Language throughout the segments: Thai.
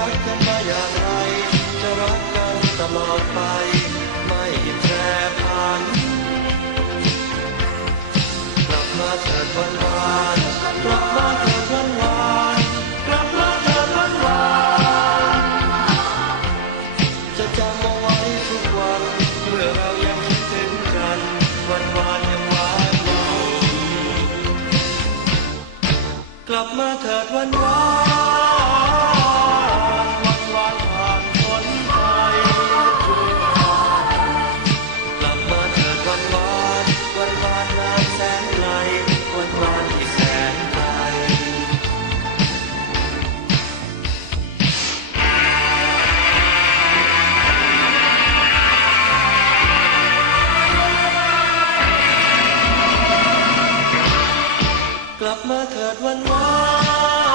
รักกันมาอย่างไร จะรักกันตลอดไป ไม่แปรผัน กลับมาถิดวันวานกลับมาถิดวันวานกลับมาถิดวันวานจะจำเอาไว้ทุกวัน เมื่อเรายังคิดถึงกัน วันวานยังวานหวากลับมาเถิดวันวาน กลับมาเถิดวันวาน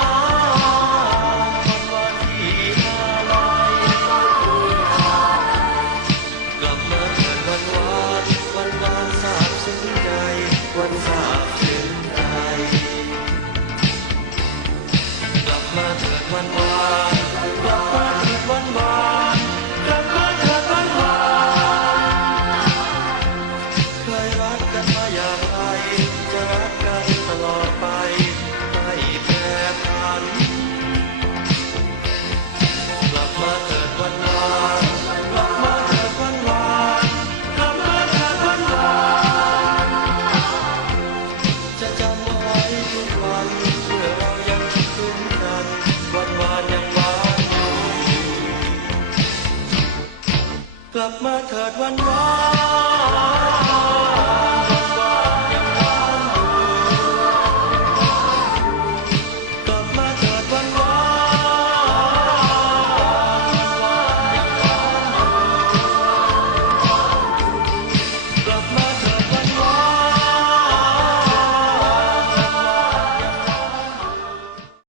เถิดวันวา